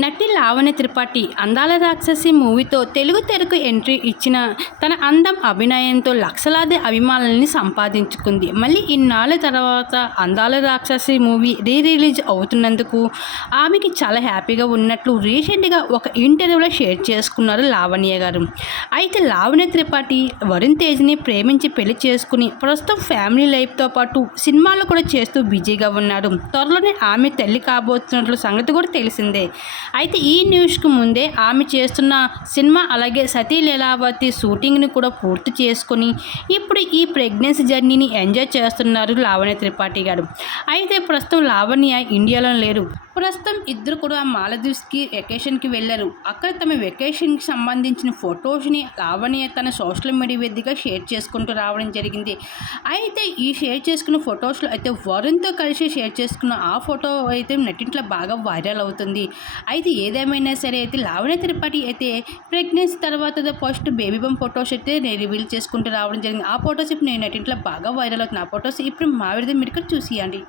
నటి లావణ్య త్రిపాఠి అందాల రాక్షసి మూవీతో తెలుగు తెరకు ఎంట్రీ ఇచ్చిన తన అందం అభినయంతో లక్షలాది అభిమానుల్ని సంపాదించుకుంది. మళ్ళీ ఇన్నాళ్ళ తర్వాత అందాల రాక్షసి మూవీ రీ రిలీజ్ అవుతున్నందుకు ఆమెకి చాలా హ్యాపీగా ఉన్నట్లు రీసెంట్గా ఒక ఇంటర్వ్యూలో షేర్ చేసుకున్నారు లావణ్య గారు. అయితే లావణ్య త్రిపాఠి వరుణ్ తేజ్ని ప్రేమించి పెళ్ళి చేసుకుని ప్రస్తుతం ఫ్యామిలీ లైఫ్తో పాటు సినిమాలు కూడా చేస్తూ బిజీగా ఉన్నారు త్వరలోనే ఆమె తల్లి కాబోతున్నట్లు సంగతి కూడా తెలిసిందే. అయితే ఈ న్యూస్కు ముందే ఆమె చేస్తున్న సినిమా అలాగే సతీ లీలావతి షూటింగ్ని కూడా పూర్తి చేసుకుని ఇప్పుడు ఈ ప్రెగ్నెన్సీ జర్నీని ఎంజాయ్ చేస్తున్నారు లావణ్య త్రిపాఠి గారు. అయితే ప్రస్తుతం లావణ్య ఇండియాలో లేరు. ప్రస్తుతం ఇద్దరు కూడా మాలదీవ్స్కి వెకేషన్కి వెళ్ళారు. అక్కడ తమ వెకేషన్కి సంబంధించిన ఫొటోస్ని లావణ్య తన సోషల్ మీడియా వేదికగా షేర్ చేసుకుంటూ రావడం జరిగింది. అయితే ఈ షేర్ చేసుకున్న ఫొటోస్లో అయితే వరుణ్తో కలిసి షేర్ చేసుకున్న ఆ ఫోటో అయితే నెట్టింట్లో బాగా వైరల్ అవుతుంది. అయితే ఏదేమైనా సరే అయితే లావణ్య త్రిపాఠి అయితే ప్రెగ్నెన్సీ తర్వాత ఫస్ట్ బేబీ బమ్ ఫొటోస్ అయితే నేను రివీల్ చేసుకుంటూ రావడం జరిగింది. ఆ ఫొటోస్ ఇప్పుడు నేను నెట్టింట్లో బాగా వైరల్ అవుతుంది. ఆ ఫొటోస్ ఇప్పుడు మా విధంగా మీరు చూసియండి.